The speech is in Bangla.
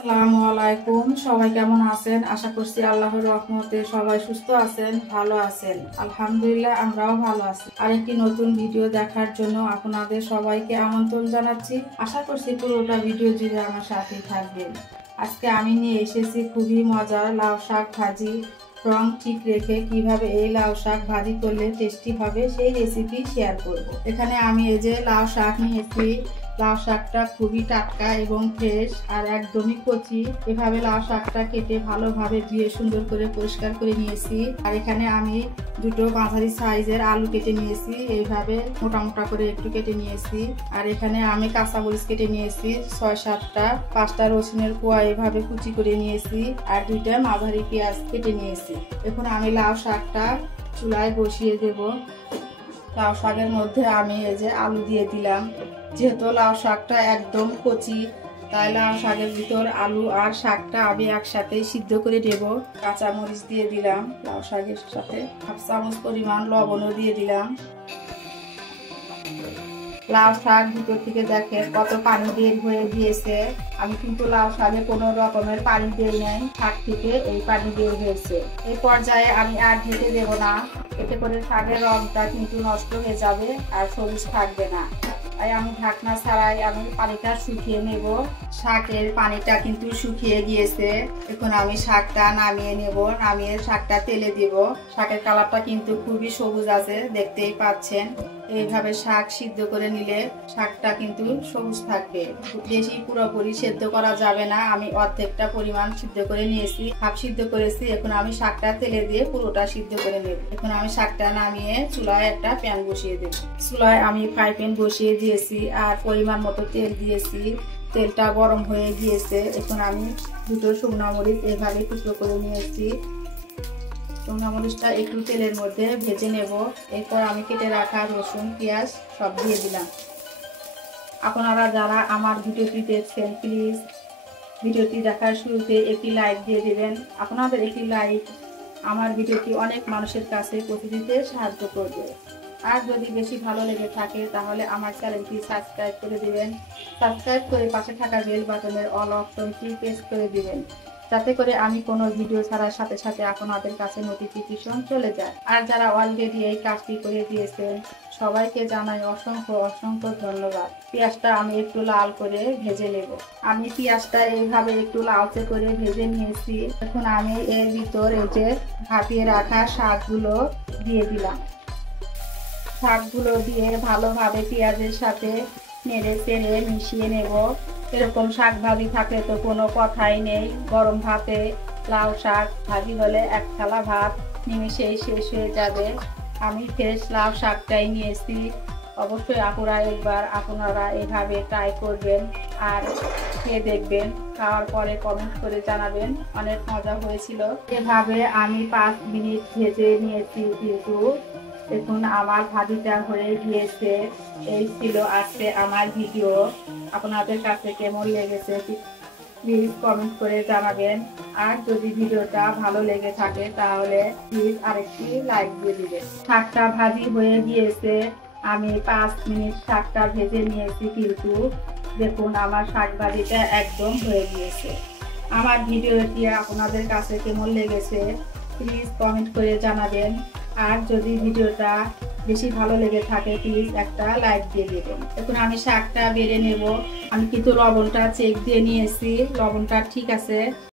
আসসালামু আলাইকুম। সবাই কেমন আছেন? আশা করছি আল্লাহর রহমতে সবাই সুস্থ আছেন, ভালো আছেন। আলহামদুলিল্লাহ, আমরাও ভালো আছি। আরেকটি নতুন ভিডিও দেখার জন্য আপনাদের সবাইকে আমন্ত্রণ জানাচ্ছি। আশা করছি পুরোটা ভিডিও জুড়ে আমার সাথেই থাকবেন। আজকে আমি নিয়ে এসেছি খুবই মজার লাউ শাক ভাজি। রং ঠিক রেখে কিভাবে এই লাউ শাক ভাজি করলে টেস্টি হবে সেই রেসিপি শেয়ার করব। এখানে আমি এই যে লাউ শাক নিয়েছি। লাউ শাকটা খুবই টাটকা এবং ফ্রেশ আর একদমই কচি। এভাবে লাউ শাকটা কেটে ভালোভাবে ধুয়ে সুন্দর করে পরিষ্কার করে নিয়েছি। আর এখানে আমি দুটো মাঝারি সাইজের আলু কেটে নিয়েছি, এইভাবে মোটা মোটা করে একটু কেটে নিয়েছি। আর এখানে আমি কাঁচামরিচ কেটে নিয়েছি 6-7টা, 5টা রসুনের কোয়া এভাবে কুচি করে নিয়েছি। আর 2টা মাঝারি পেঁয়াজ কেটে নিয়েছি। এখন আমি লাউ শাকটা চুলায় বসিয়ে দেব। লাউ শাকের মধ্যে আমি এই যে আলু দিয়ে দিলাম। যেহেতু লাউ শাকটা একদম কচি, তাই লাউ শাকের ভিতর আলু আর শাকটা আমি একসাথে সিদ্ধ করে দেব। কাঁচামরিচ দিয়ে দিলাম লাউ শাকের সাথে, 1/2 চামচ পরিমাণ লবণও দিয়ে দিলাম। লাউ শাক ভিতর থেকে দেখেন কত পানি বের হয়ে গিয়েছে। আমি কিন্তু লাউ শাকে কোনো রকমের পানি দেই নাই, শাক থেকে এই পানি বের হয়েছে। এই পর্যায়ে আমি আর ঢেকে দেব না, এতে করে শাকের রংটা কিন্তু নষ্ট হয়ে যাবে আর সবুজ থাকবে না। তাই আমি ঢাকনা ছাড়াই আমি পানিটা শুকিয়ে নেব। শাকের পানিটা কিন্তু শুকিয়ে গিয়েছে। এখন আমি শাকটা নামিয়ে নেব। নামিয়ে শাকটা তেলে দিব। শাকের কালারটা কিন্তু খুবই সবুজ আছে, দেখতেই পাচ্ছেন। এইভাবে শাক সিদ্ধ করে নিলে শাকটা কিন্তু সবুজ থাকবে। বেশি পুরোপুরি সেদ্ধ করা যাবে না। আমি অর্ধেকটা পরিমাণ সিদ্ধ করে নিয়েছি, হাফ সিদ্ধ করেছি। এখন আমি শাকটা তেলে দিয়ে পুরোটা সিদ্ধ করে নেব। এখন আমি শাকটা নামিয়ে চুলায় একটা প্যান বসিয়ে দেব। চুলায় আমি ফ্রাই প্যান বসিয়ে দিয়েছি আর পরিমাণ মতো তেল দিয়েছি। তেলটা গরম হয়ে গিয়েছে। এখন আমি 2টো শুকনো মরিচ এভাবে টুকরো করে নিয়েছি। শুকনো মরিচটা একটু তেলের মধ্যে ভেজে নেব। এরপর আমি কেটে রাখা রসুন পেঁয়াজ সব দিয়ে দিলাম। আপনারা যারা আমার ভিডিওটি দেখছেন, প্লিজ ভিডিওটি দেখার শুরুতে একটি লাইক দিয়ে দেবেন। আপনাদের একটি লাইক আমার ভিডিওটি অনেক মানুষের কাছে পৌঁছে দিতে সাহায্য করবে। আর যদি বেশি ভালো লেগে থাকে তাহলে আমার চ্যানেলটি সাবস্ক্রাইব করে দিবেন। সাবস্ক্রাইব করে পাশে থাকা বেল বাটনের অল অপশনটি প্রেস করে দিবেন, যাতে করে আমি কোনো ভিডিও ছাড়ার সাথে সাথে আপনাদের কাছে নোটিফিকেশন চলে যায়। আর যারা অলরেডি এই কাজটি করে দিয়েছেন সবাইকে জানাই অসংখ্য অসংখ্য ধন্যবাদ। পেঁয়াজটা আমি একটু লাল করে ভেজে নেব। আমি পেঁয়াজটা এইভাবে একটু লালচে করে ভেজে নিয়েছি। এখন আমি এর ভিতর এই যে ভাপিয়ে রাখা শাকগুলো দিয়ে দিলাম। শাকগুলো দিয়ে ভালোভাবে পেঁয়াজের সাথে নেড়ে চেড়ে মিশিয়ে নেব। এরকম শাক ভাজি থাকলে তো কোনো কথাই নেই। গরম ভাতে লাউ শাক ভাজি হলে 1 থালা ভাত নিমেষেই শেষ হয়ে যাবে। আমি ফ্রেশ লাউ শাকটাই নিয়েছি। অবশ্যই আপনারা এভাবে ট্রাই করবেন আর খেয়ে দেখবেন। খাওয়ার পরে কমেন্ট করে জানাবেন অনেক মজা হয়েছিল। এভাবে আমি 5 মিনিট ভেজে নিয়েছি কিন্তু দেখুন আমার ভাজিটা হয়ে গিয়েছে। এই ছিল আজকে আমার ভিডিও। আপনাদের কাছে কেমন লেগেছে প্লিজ কমেন্ট করে জানাবেন। আর যদি ভিডিওটা ভালো লেগে থাকে তাহলে প্লিজ আরেকটি লাইক দিয়ে দিবেন। শাকটা ভাজি হয়ে গিয়েছে। আমি 5 মিনিট শাকটা ভেজে নিয়েছি কিন্তু দেখুন আমার শাক ভাজিটা একদম হয়ে গিয়েছে। আমার ভিডিওটি আপনাদের কাছে কেমন লেগেছে প্লিজ কমেন্ট করে জানাবেন। আর যদি ভিডিওটা বেশি ভালো লেগে থাকে প্লিজ একটা লাইক দিয়ে দেবেন। এখন আমি শাকটা বেড়ে নেব। আমি কিন্তু লবণটা চেক দিয়ে নিয়েছি, লবণটা ঠিক আছে।